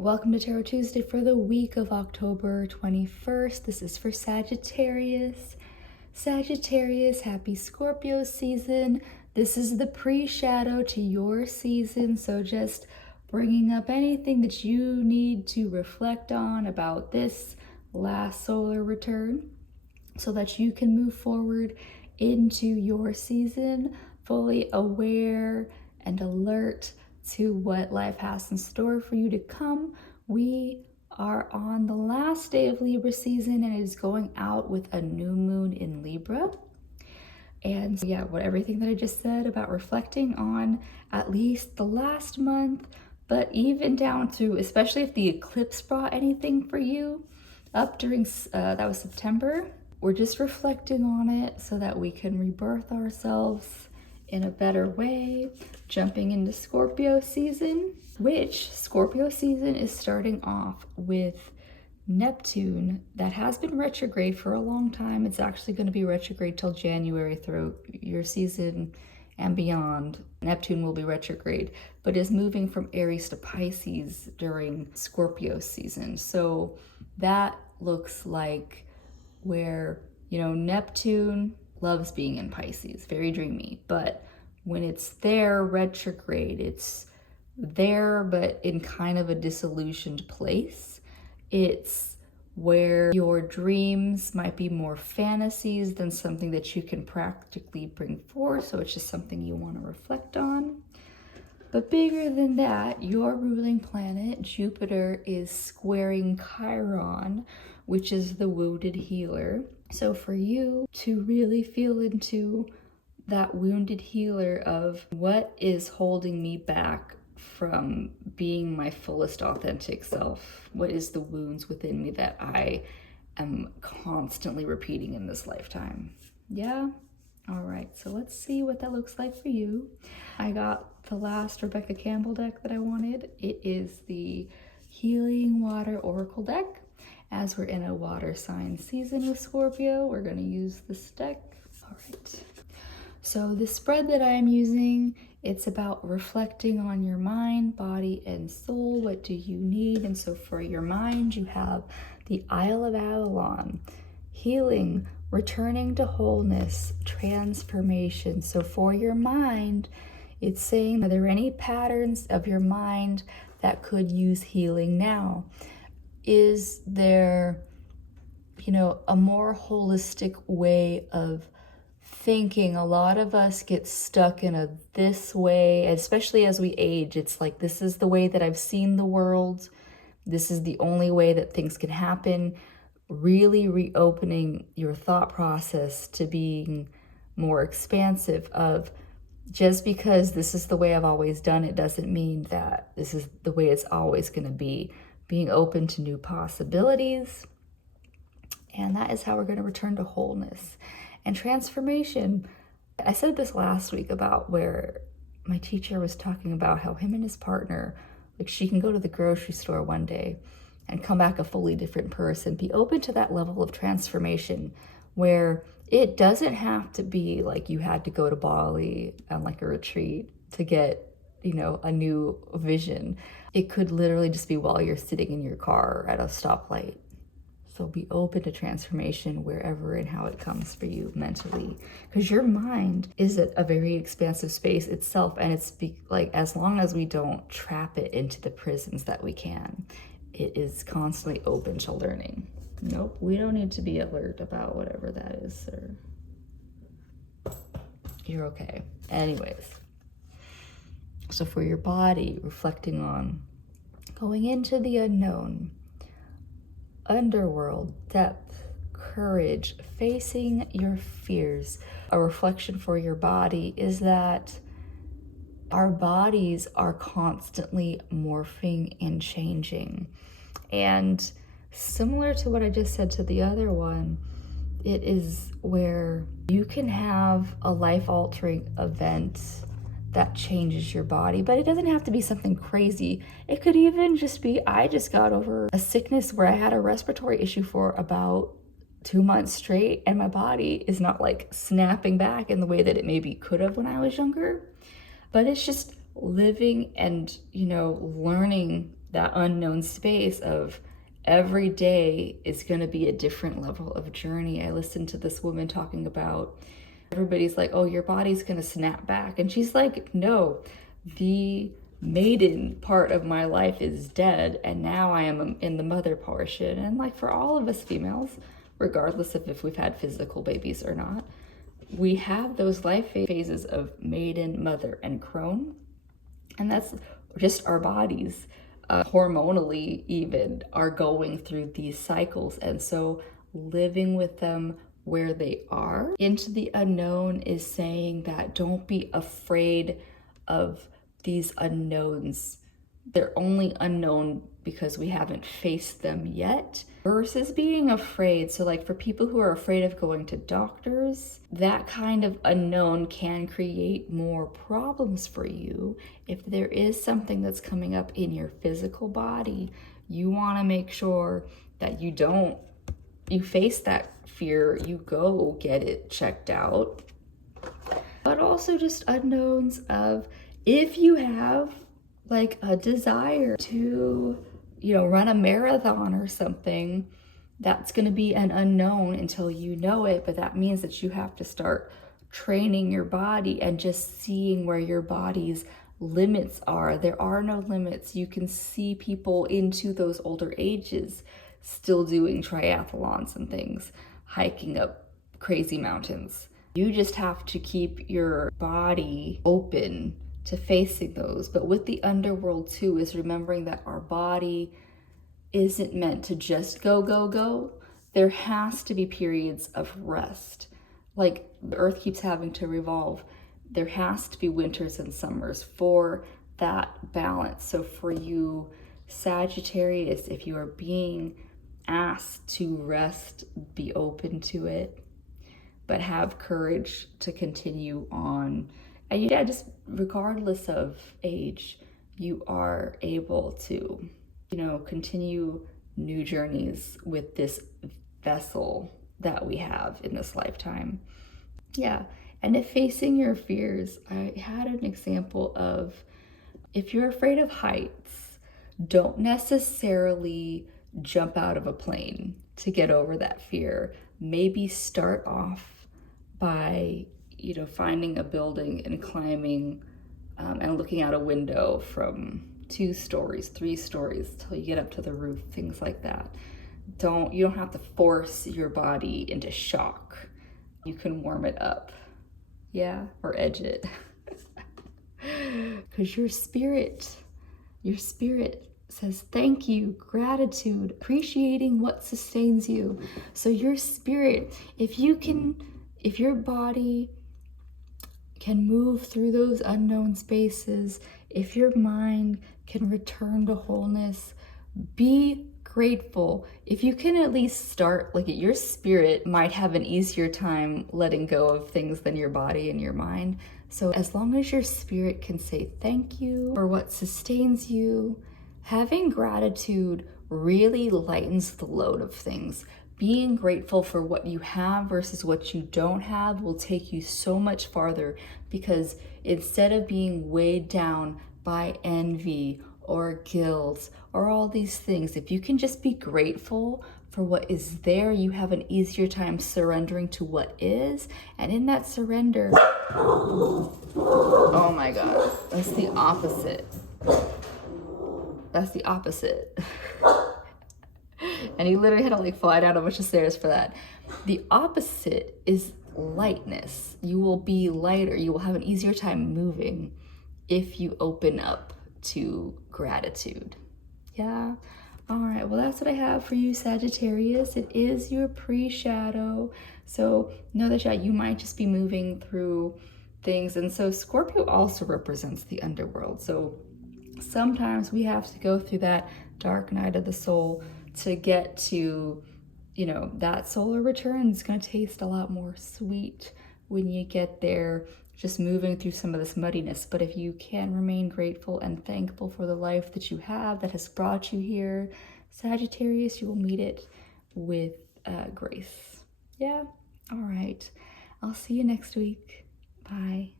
Welcome to Tarot Tuesday for the week of October 21st. This is for Sagittarius. Sagittarius, happy Scorpio season. This is the pre-shadow to your season, so just bringing up anything that you need to reflect on about this last solar return so that you can move forward into your season fully aware and alert to what life has in store for you to come. We are on the last day of Libra season and it is going out with a new moon in Libra. And yeah, everything that I just said about reflecting on at least the last month, but even down to, especially if the eclipse brought anything for you up during, that was September, we're just reflecting on it so that we can rebirth ourselves in a better way, jumping into Scorpio season, which Scorpio season is starting off with Neptune that has been retrograde for a long time. It's actually going to be retrograde till January through your season and beyond. Neptune will be retrograde, but is moving from Aries to Pisces during Scorpio season. So that looks like where, Neptune loves being in Pisces, very dreamy, but when it's there retrograde, it's there but in kind of a disillusioned place. It's where your dreams might be more fantasies than something that you can practically bring forth, so it's just something you want to reflect on. But bigger than that, your ruling planet, Jupiter, is squaring Chiron, which is the wounded healer. So for you to really feel into that wounded healer of what is holding me back from being my fullest authentic self, what is the wounds within me that I am constantly repeating in this lifetime? Yeah? All right, so let's see what that looks like for you. I got the last Rebecca Campbell deck that I wanted. It is the Healing Water Oracle deck. As we're in a water sign season with Scorpio, we're going to use this deck. All right. So the spread that I'm using, it's about reflecting on your mind, body, and soul. What do you need? And so for your mind, you have the Isle of Avalon, healing, returning to wholeness, transformation. So for your mind, it's saying, are there any patterns of your mind that could use healing now? Is there, a more holistic way of thinking? A lot of us get stuck in this way, especially as we age. It's like, this is the way that I've seen the world. This is the only way that things can happen. Really reopening your thought process to being more expansive of, just because this is the way I've always done it doesn't mean that this is the way it's always going to be. Being open to new possibilities. And that is how we're going to return to wholeness and transformation. I said this last week about where my teacher was talking about how him and his partner, like, she can go to the grocery store one day and come back a fully different person. Be open to that level of transformation where it doesn't have to be like you had to go to Bali on like a retreat to get, a new vision. It could literally just be while you're sitting in your car at a stoplight. So be open to transformation wherever and how it comes for you mentally, because your mind is a very expansive space itself, and it's like, as long as we don't trap it into the prisons that we can, it is constantly open to learning. Nope, we don't need to be alert about whatever that is, sir. You're okay. Anyways, so for your body, reflecting on going into the unknown, underworld, depth, courage, facing your fears. A reflection for your body is that our bodies are constantly morphing and changing. And similar to what I just said to the other one, it is where you can have a life-altering event that changes your body, but it doesn't have to be something crazy. It could even just be, I just got over a sickness where I had a respiratory issue for about 2 months straight, and my body is not like snapping back in the way that it maybe could have when I was younger. But it's just living and, learning that unknown space of every day is going to be a different level of journey. I listened to this woman talking about, everybody's like, oh, your body's going to snap back. And she's like, no, the maiden part of my life is dead, and now I am in the mother portion. And like for all of us females, regardless of if we've had physical babies or not, we have those life phases of maiden, mother, and crone. And that's just our bodies, hormonally even, are going through these cycles. And so living with them where they are into the unknown is saying that don't be afraid of these unknowns. They're only unknown because we haven't faced them yet, versus being afraid. So like for people who are afraid of going to doctors, that kind of unknown can create more problems for you. If there is something that's coming up in your physical body, you want to make sure that you face that fear, you go get it checked out. But also just unknowns of, if you have like a desire to, run a marathon or something, that's going to be an unknown until you know it. But that means that you have to start training your body and just seeing where your body's limits are. There are no limits. You can see people into those older ages still doing triathlons and things, hiking up crazy mountains. You just have to keep your body open to facing those. But with the underworld too, is remembering that our body isn't meant to just go, go, go. There has to be periods of rest. Like the earth keeps having to revolve. There has to be winters and summers for that balance. So for you, Sagittarius, if you are being asked to rest, be open to it, but have courage to continue on. And yeah, just regardless of age, you are able to, continue new journeys with this vessel that we have in this lifetime. Yeah. And if facing your fears, I had an example of, if you're afraid of heights, don't necessarily jump out of a plane to get over that fear. Maybe start off by, finding a building and climbing and looking out a window from 2 stories, 3 stories till you get up to the roof, things like that. You don't have to force your body into shock. You can warm it up, or edge it. Because your spirit says thank you, gratitude, appreciating what sustains you. So your spirit, if your body can move through those unknown spaces, if your mind can return to wholeness, be grateful. If you can at least start, your spirit might have an easier time letting go of things than your body and your mind. So as long as your spirit can say thank you for what sustains you, having gratitude really lightens the load of things. Being grateful for what you have versus what you don't have will take you so much farther, because instead of being weighed down by envy or guilt or all these things, if you can just be grateful for what is there, you have an easier time surrendering to what is. And in that surrender, oh my God, that's the opposite. That's the opposite. And he literally had to fly down a bunch of stairs for that. The opposite is lightness. You will be lighter. You will have an easier time moving if you open up to gratitude. Yeah. All right. Well, that's what I have for you, Sagittarius. It is your pre-shadow. So know that you might just be moving through things. And so Scorpio also represents the underworld. So sometimes we have to go through that dark night of the soul to get to, that solar return is going to taste a lot more sweet when you get there, just moving through some of this muddiness. But if you can remain grateful and thankful for the life that you have that has brought you here, Sagittarius, you will meet it with grace. Yeah. All right. I'll see you next week. Bye.